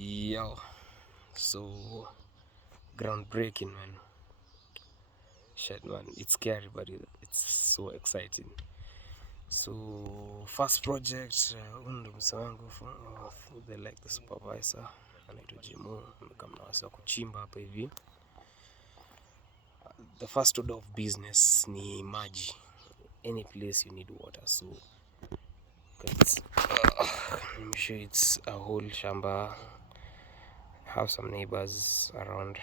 Yo, so groundbreaking, man. Shit, man, it's scary, but it's so exciting. So first project, ndo msa wangu they like the supervisor anaitwa Jimo, kama na wasa kuchimba hapa hivi. The first order of business ni maji. Any place you need water, so let me show you, it's a whole shamba. Have some neighbors around.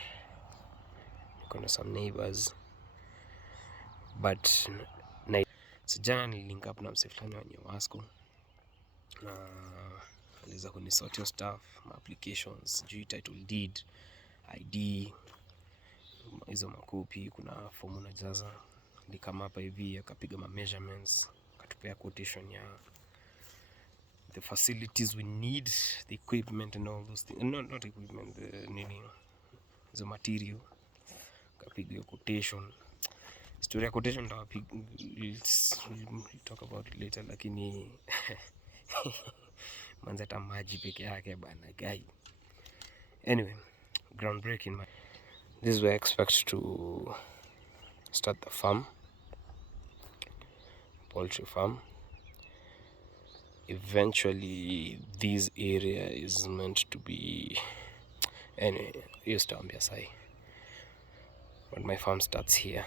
Kuna some neighbors, but so jana nilink up na mse fulani wa Nyewasco na aliweza kunisort your stuff, my applications, juu title deed, ID, hizo makopi, kuna form unajaza. Nikama hapa hivi akapiga ma measurements, akatupea quotation ya the facilities we need, the equipment and all those things. Not equipment, the nini, the material. Akapiga quotation. Story ya quotation we'll talk about it later, lakini manzeta maji peke yake bana guy. Anyway, groundbreaking, man. This is where I expect to start the farm, poultry farm. Eventually this area is meant to be, anyway, used to ambia sai, but my farm starts here.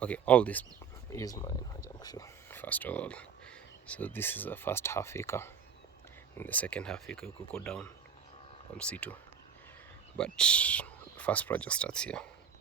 Okay, all this is my junction first of all. So this is the first half acre, and the second half acre could go down from C2, but first project starts here.